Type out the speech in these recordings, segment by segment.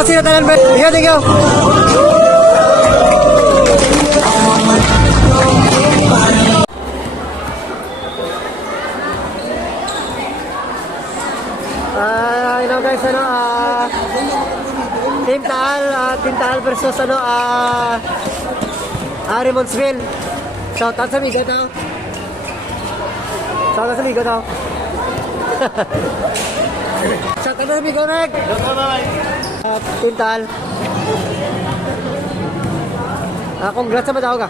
Taxi na tanan, Brad. Thank you. Guys, Team Taal versus Remonsville. Shout out sa amigo tao. Shout out sa amigo tao. Shout out sa amigo, Reg. Team Taal. Congrats sa tao ka.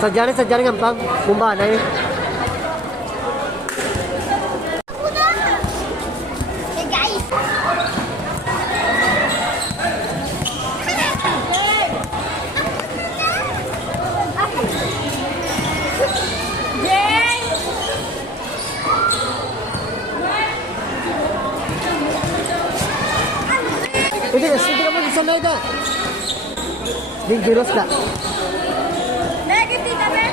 Sadya rin ang pang bumba na yun. Hindi ka mag-isalay na. Dangerous na. Negative, Abe.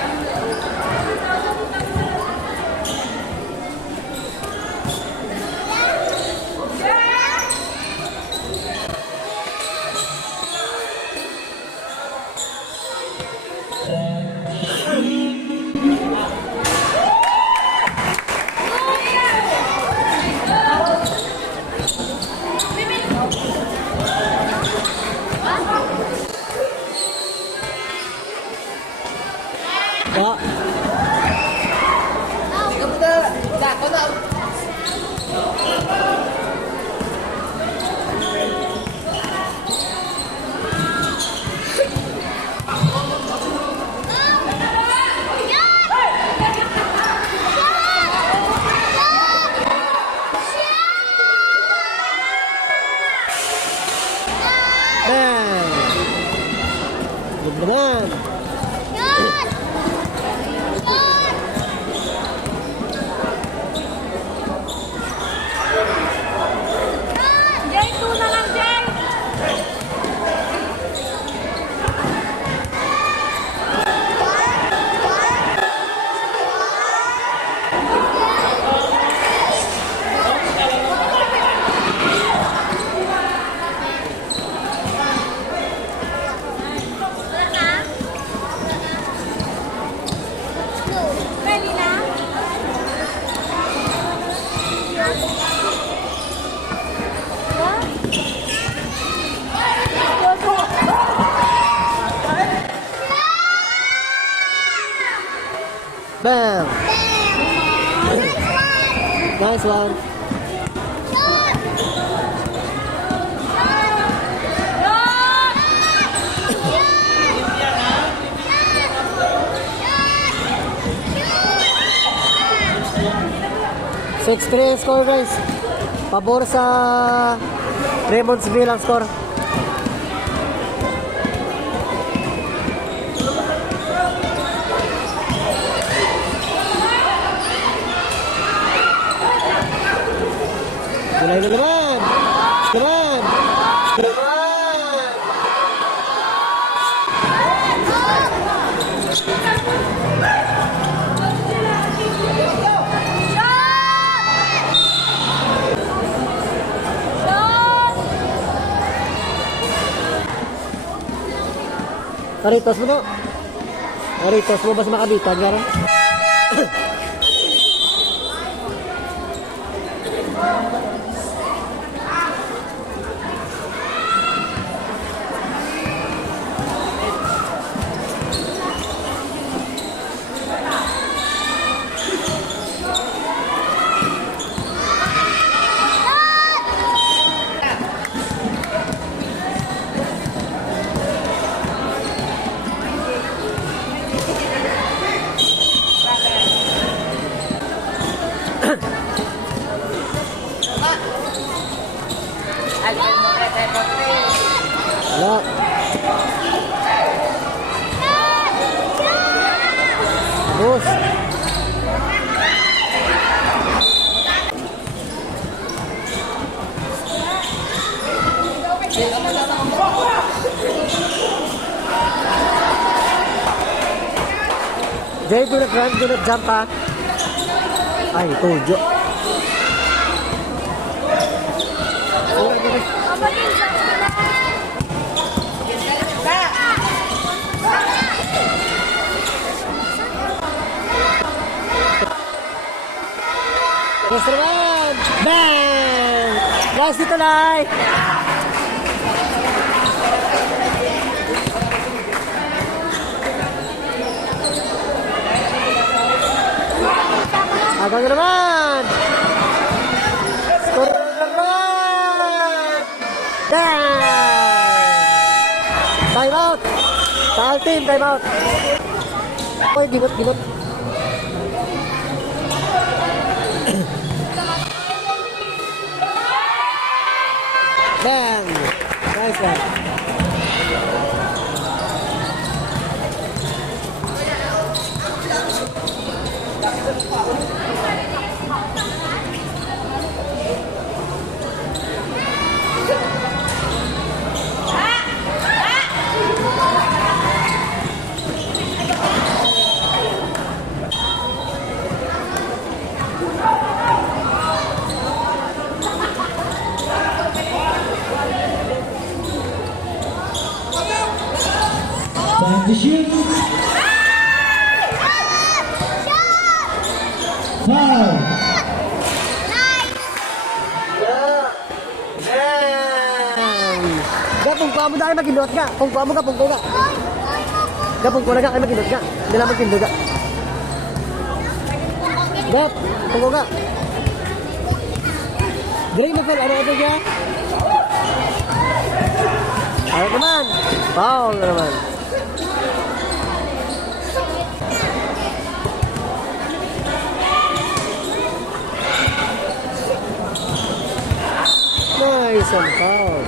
Naman. Jay, tuna lang, Jay. Ready na? Bam! Nice one. Six 3 score, guys. Pabor sa Remonsville ang score. Mulai na naman! Naman! Karitos mo no? Karitos mo ba sa makabitag gara? Wala. Bus. Jay, do not jump ha. Ay, tujo. Kapag yung Yes naman! Bang! Guys, dito lang! Abang naman! Score naman! Bang! Time out! Taal team, time out! Oy, ginot. Bang! Nice one. Time to shoot. Foul. Gapong ko mo dahil magindot ka. Kung ko mo ka, pungko ka. Gapong ko na ka, ay magindot ka. Hindi lang magindot ka. Gap, pungko ka. Galing mo pala, ano ito siya? Ayot naman. Foul naman. Nice and foul.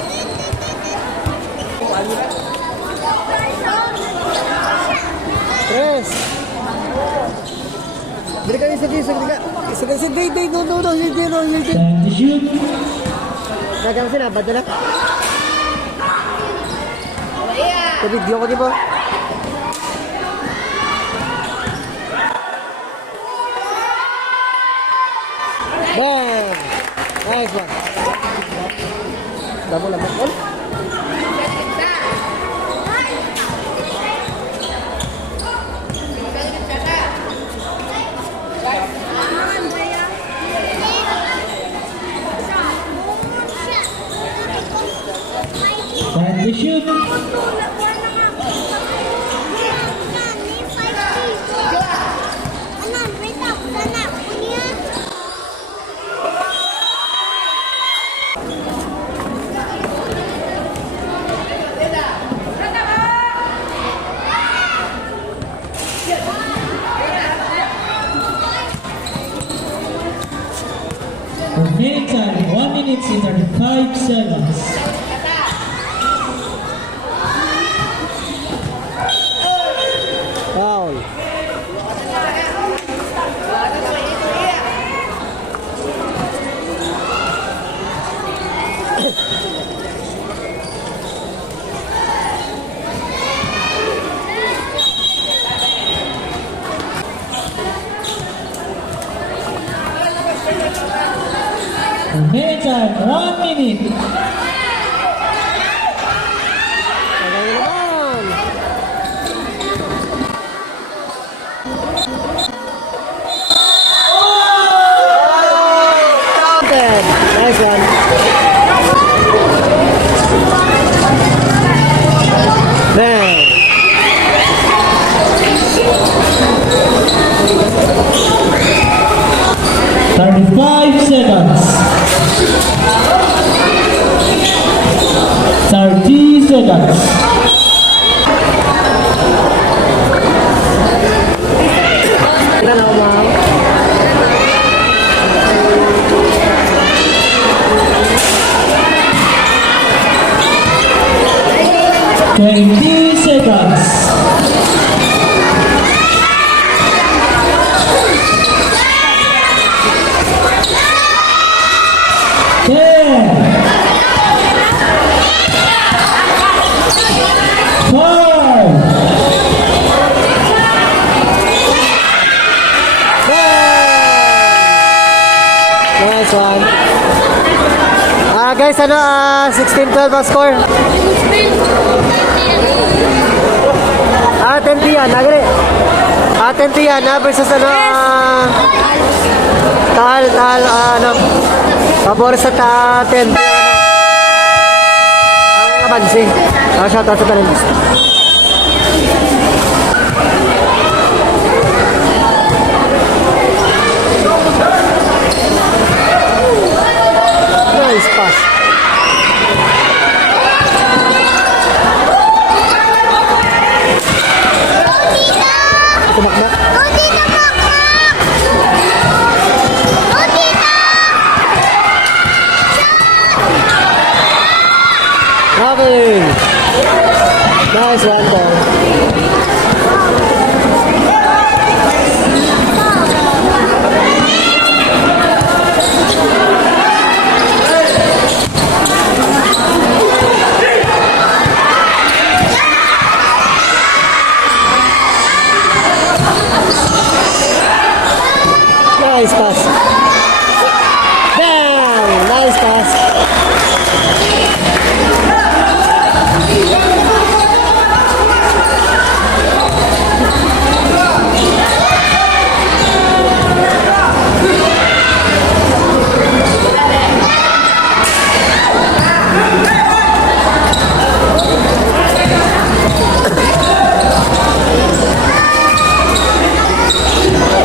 Tres. Bili ka isa. Day. No. Time to shoot. Nagang sinabad na lang. Sa video ko, di ba? Bang! Nice one. Damo lang mo. Time to shoot. Okay, time 1 minute and 35 seconds. Foul. Okay, time 1 minute. Tagal naman. Counted. Nice one. Bang. Thirty-five seconds. 30 seconds. Ika na, ma'am. Twenty seconds. Nice one. Guys, 16-12 ang score. 10 yan, agree. 10 yan, versus Ano, pabor sa 10. Ang abansi. Shoutout sa talent. Nice pass. Tumakbo. Okay. Nice one ball. Nice pass. Bang! Nice pass.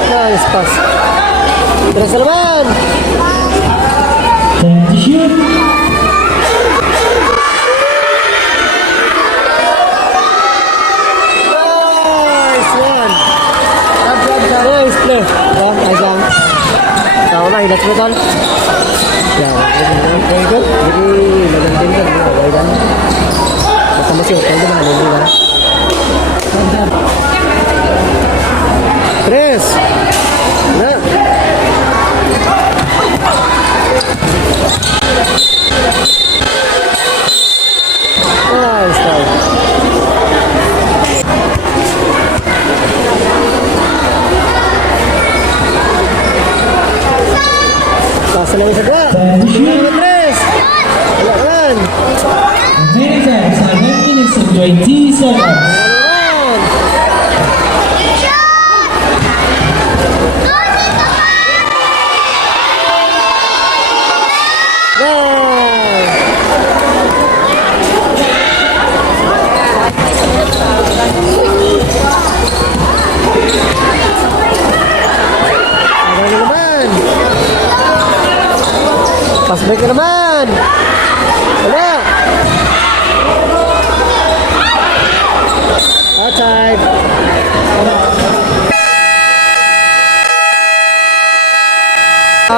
Nice pass. Terus naman. Time to shoot. Nice one. Nice play. Oh, nice lang. Tao na, hinats mo tol. Yan. Very good. Very magandang din. Okay lang. Basta masiyot. Kaya naman, hindi na. Tres. Na. Nice time. Pasa lang sa dua. Tres. Wala kan. Very time. 7 minutes and 20 seconds. Pas break na naman. Wala. Outside.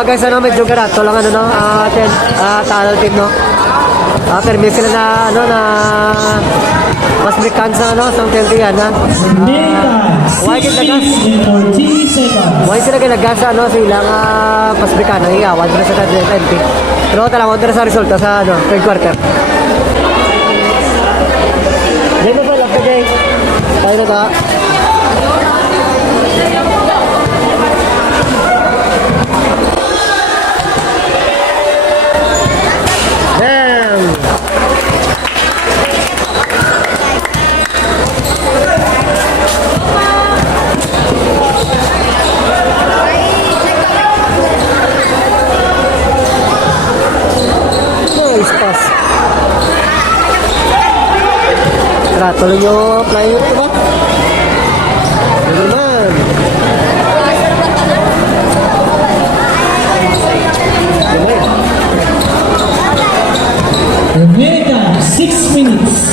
Guys, ano, medyo garato lang ano, no? Tunnel team, no? Permit sila na, ano, na mas break sa, ano, sa 20 yan, ha? Remaining time. Why 6 kita gas? minutes and 14 seconds. Why sila ginagas, ano, silang pasbrikan ang iyawan na sa 20. Pero talagang na sa resulta sa, ano, third quarter. Diyan na pala, kagay. Tayo na ba? Bam! Nice pass. Tara, tuloy nyo flying ito ba? Ano naman? Remaining time. 6 minutes.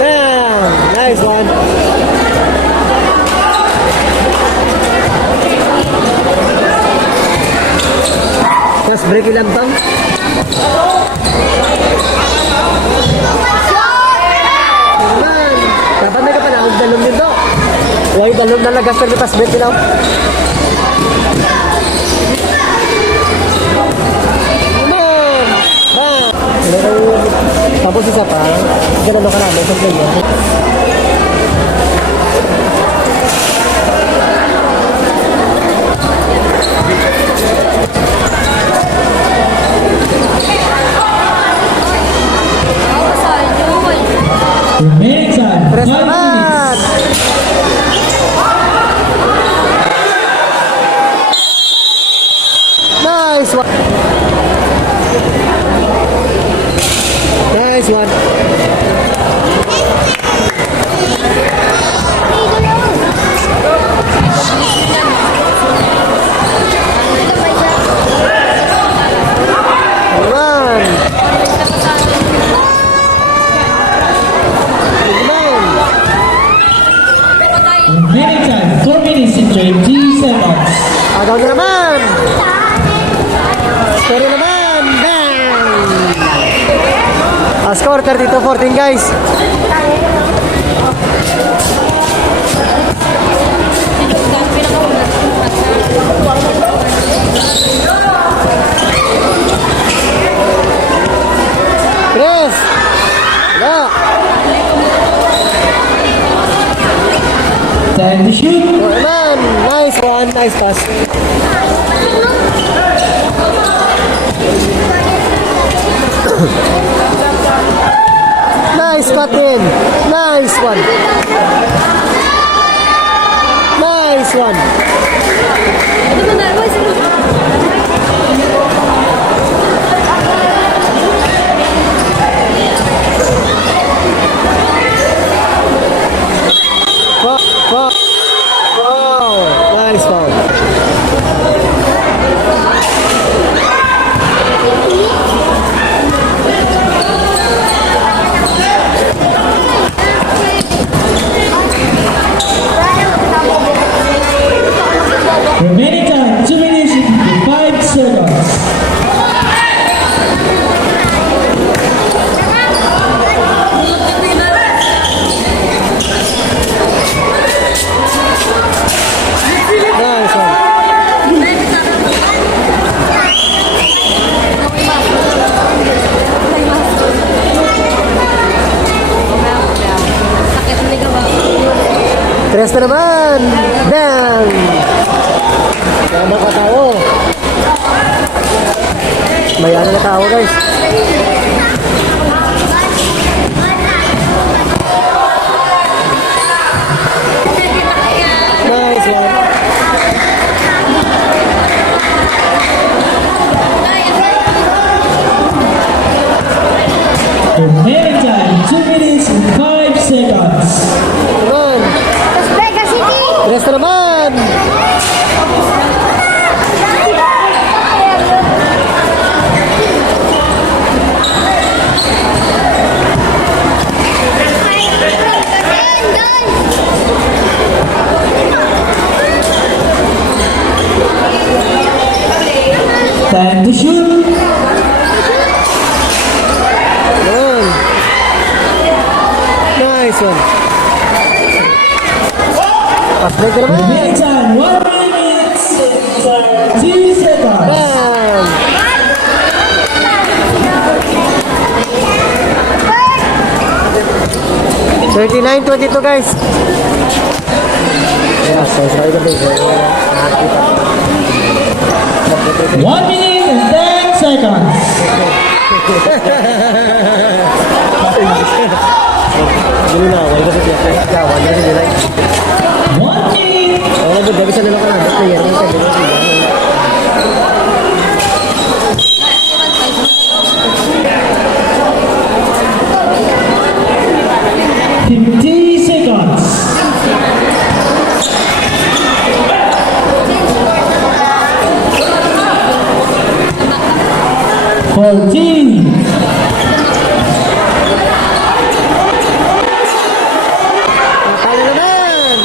Bam! Nice one. Mas break ilang tang? Naman! Dapat may kapanahog dalong nito. Huwag dalong na lagas na pas break ilaw. Naman! Bam! Tapos isa pa, ganun ka namin sa player. Remaining time. Remaining time 4 minutes and 20 seconds. Agaw na naman. Score na naman. Bang! Score 32-14 guys. Chris. Wala. Time to shoot. Score naman. Nice one. Nice pass. Nice cut in. Nice one. Nice one. Wow. Nice foul. Remaining time 2 minutes and 5 seconds. Nice one. Sakit na ligaw ako. Tres na naman. Bang! Ganda ka tao. Mayana na tao guys. Nice one. Remaining time 2 minutes and 5 seconds. Naman. Las Vegas City! Tres na naman. Time to shoot. Yun. Nice one. Pass break na naman. Remaining time 1 minute and 30 seconds. Bang! Thirty-nine, 22 guys. Yeah, sorry guys. 1 minute and 10 seconds. Dulu na, wala kasi siya. Kawan na sila. 1 minute. Wala ba bisa nila ka na. Player ni sa dito sila. 50 seconds. Fourteen. Kaya naman.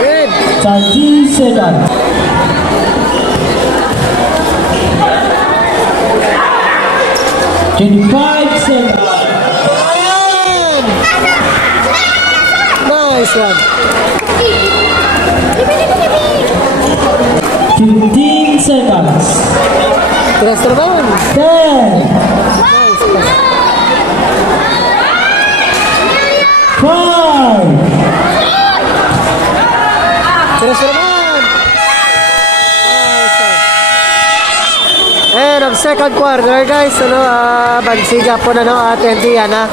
Good. 30 seconds. Twenty-five seconds. Nice one. 15 seconds. Tres na naman. 10. Nice pass. 5. Tres na naman. Nice one. And ang second quarter guys, bansiga po na atin na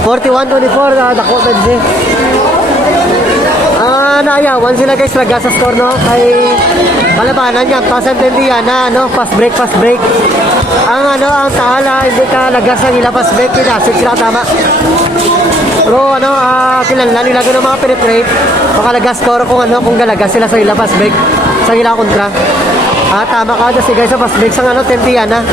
41-24 dako na di. Naayawan sila guys laga sa score no kay kalabanan niya pasan Diana fast break ang tahala hindi ka lagas ang ila fast break kinasip sila tama pero kilala nila ng mga penetrate makalagas score kung galagas sila sa ila fast break sa ila kontra tama ka kasi guys sa fast break sa Diana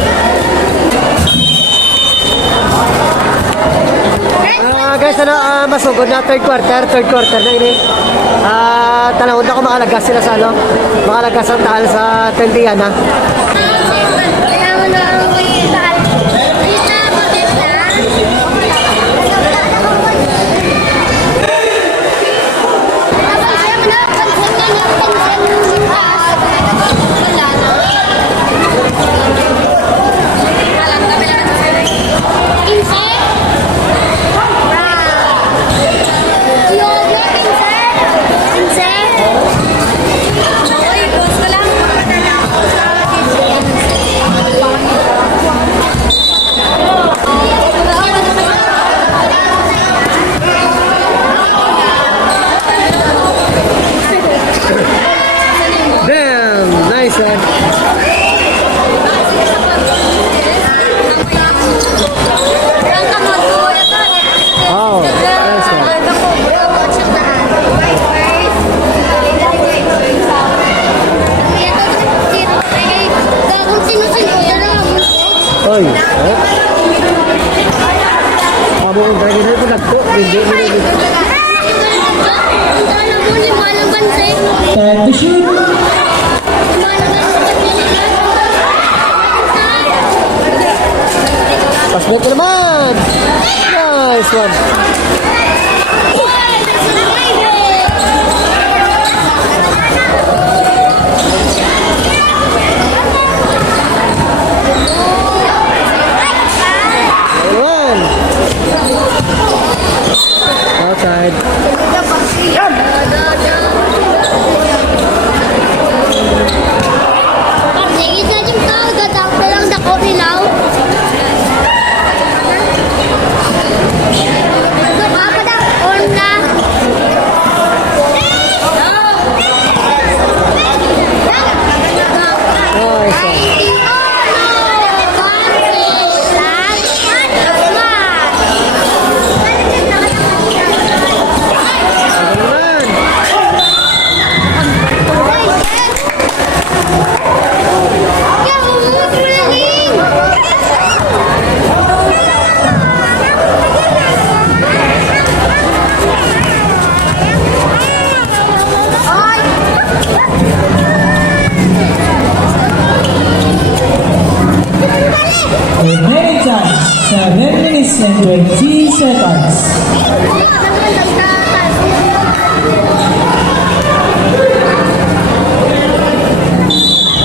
masugod na third quarter na ini. Talahon na ko makalagas sila sa ano, makalagas ang taal sa tendihan ha. Damn, nice one. Oh, nice one. Oy, oh. Amo kong try nila ito nagpo. Hindi. Time to shoot. Pasbot naman. Nice one. One. Outside. Remaining time 7 minutes and 20 seconds.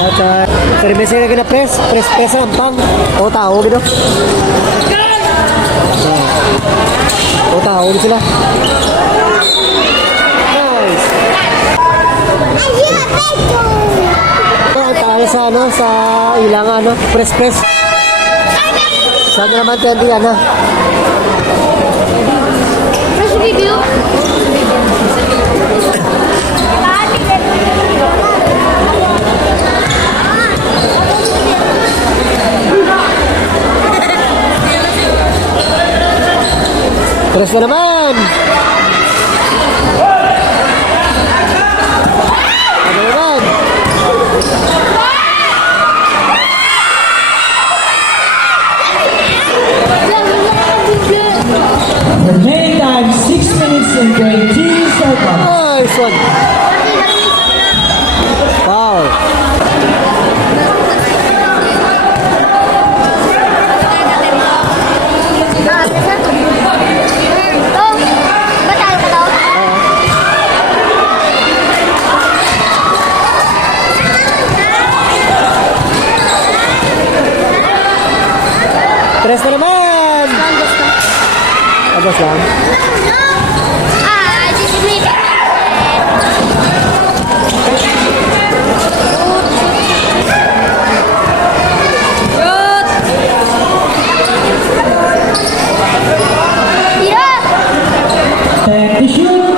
At permisi na press ang pang. O tao gitu. O tao gitu sila. Nice. Ang tayo sa ano, sa ilang ano, press. Sana naman tendi ano. Press na naman. Ano naman? Remaining time 6 minutes and 20 seconds. Nice one. Wow. Press na naman. Abas lang. Time to shoot.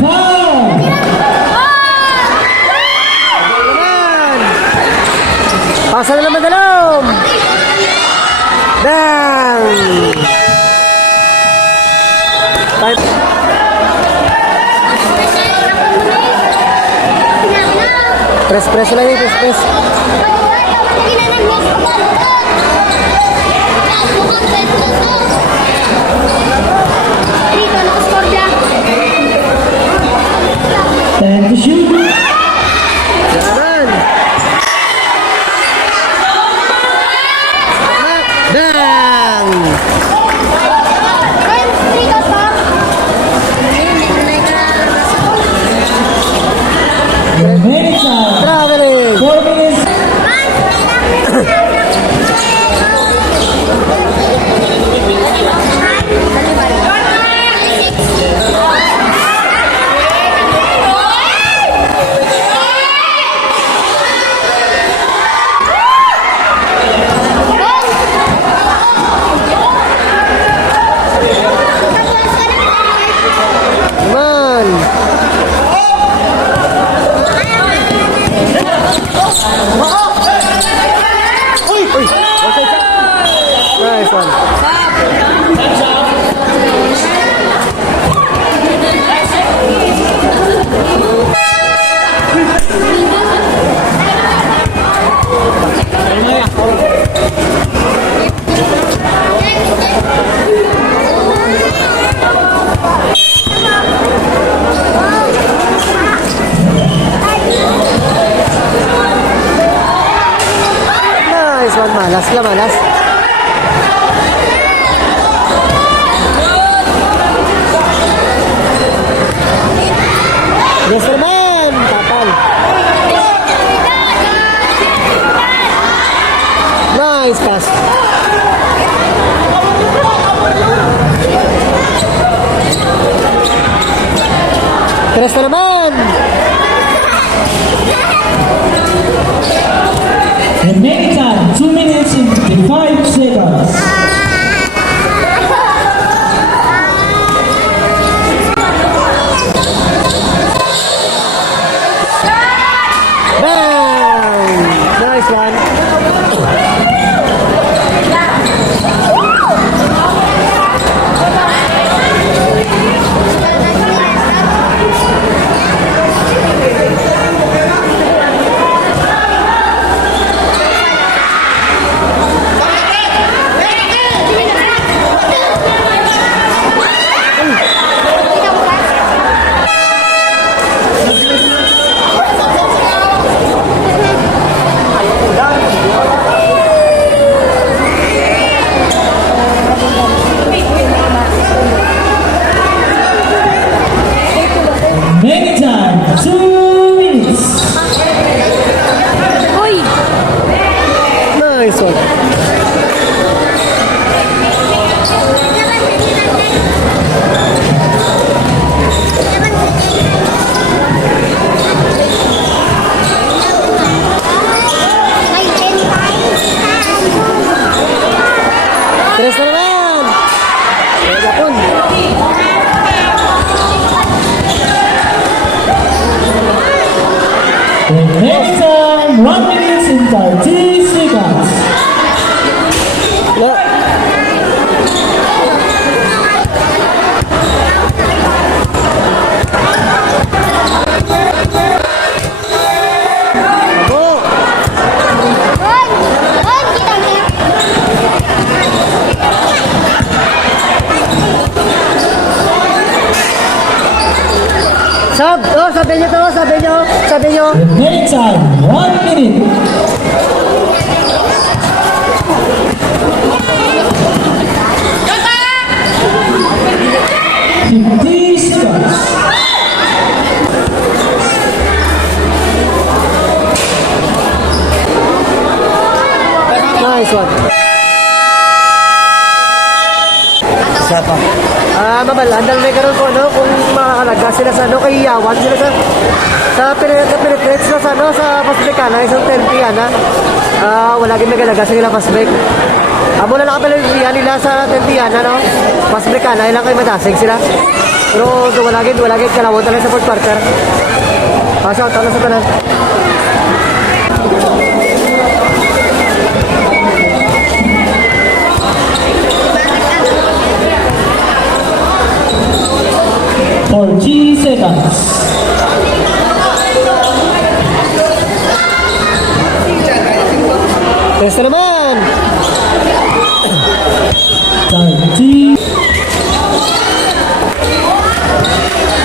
Foul. Pasa na naman dalom. Bang! Time. Press lang yun, press. Bukan Come on. Uy! Uy! Okay, nice one. Nice one, malas lah, malas. Yes, naman! Tapal. Nice pass. Tres na naman! Remaining time 2 minutes and 55 seconds. Bang! Nice one. Remaining time 2 minutes. Uy! Nice one. Tres na naman! Kaya pun. Remaining time 1 minute and 30 seconds. No. Abo. Kita mo. Sab! Oh, sabi niyo to, sabi niyo, sabi niyo. Remaining time 1 minute. Fifty seconds. Nice one. Siapa? Mabalandal may karon ko ano kung makakalaga sila sa ano kay Yawan sila sa Pilipinas na sa ano sa Pasbekana isang Tentiana. Wala gyud may kalaga sila Pasbek. Amo na nakapalihan nila sa Tentiana no. Pasbekana ilang kay madasig sila. Pero wala gyud kalawon talaga sa fourth quarter. Pasok tala sa tanan. For 40 seconds. Tres na naman! 30.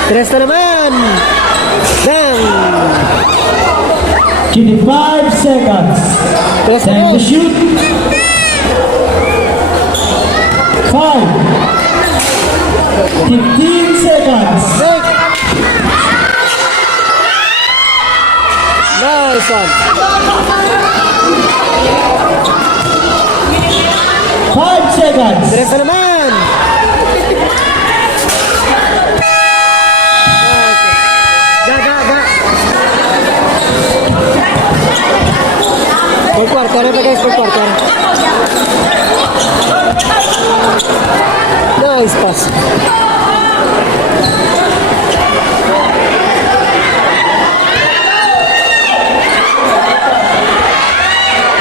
Tres na naman! Bang! 25 seconds. Tres na Time to naman! shoot. 5. 15 seconds. Break! Nice one! seconds. Tres na naman. Ga. Full quarter na pa guys, full quarter. Nice pass.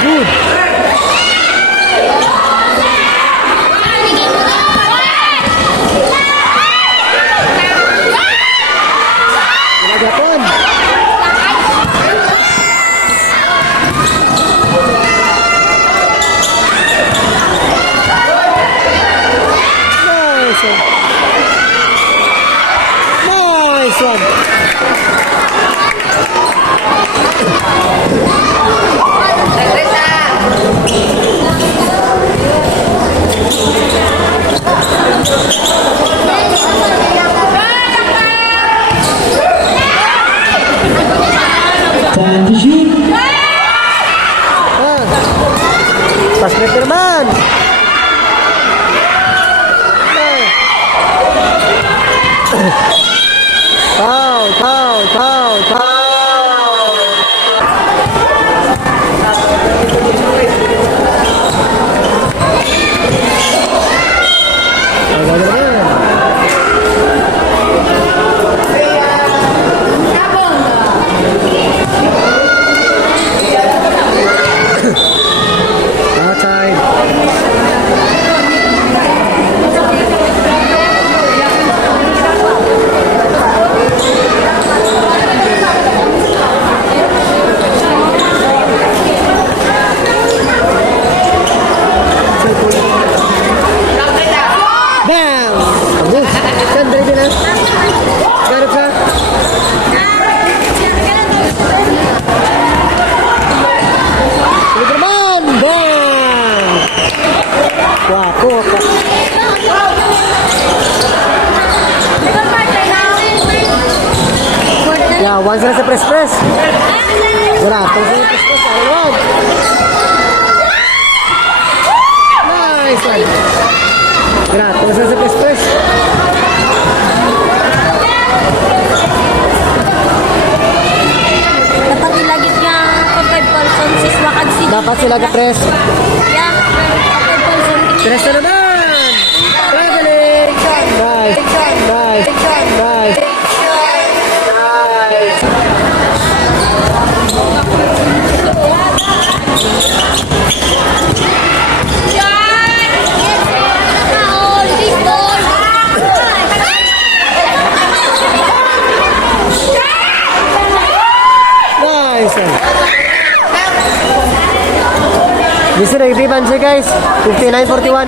Good. Pinagapon. Nice one. Nice one. Time to shoot. Ah. Pass break na naman. Foul. Agad na yan. Outside. Bam! Bagus. Kan dari sana. Garap ka. Superman! Bam! Wapo ka. Ya, once na sa press. Wala, pag sa press. Alawag. Nice one. Grabe, kung saan sa press. Dapat ilagit niya kung 5 person sis wakad si Dapat sila ka-press. Yeah, 5 person. Press na naman! Traveling! Nice! Nice! Bisa nag-rebound siya guys. 59-41.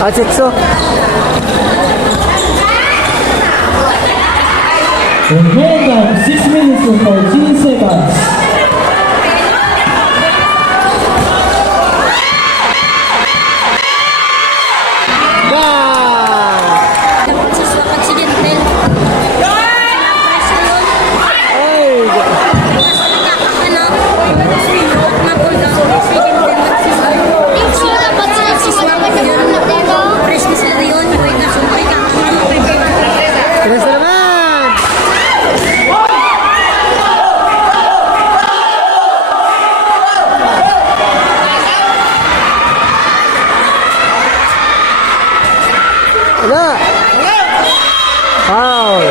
Atsikso. Remaining time 6 minutes and 14 seconds. Bam! Dapat sis wakad si Gentel. Press na yun. Ay! Ano? Ma-pull down. Si Gentel mag-sis. Dapat sis wakad yun. Press na sila yun. Wait na sumpay ka. Press na naman! Wala! Foul!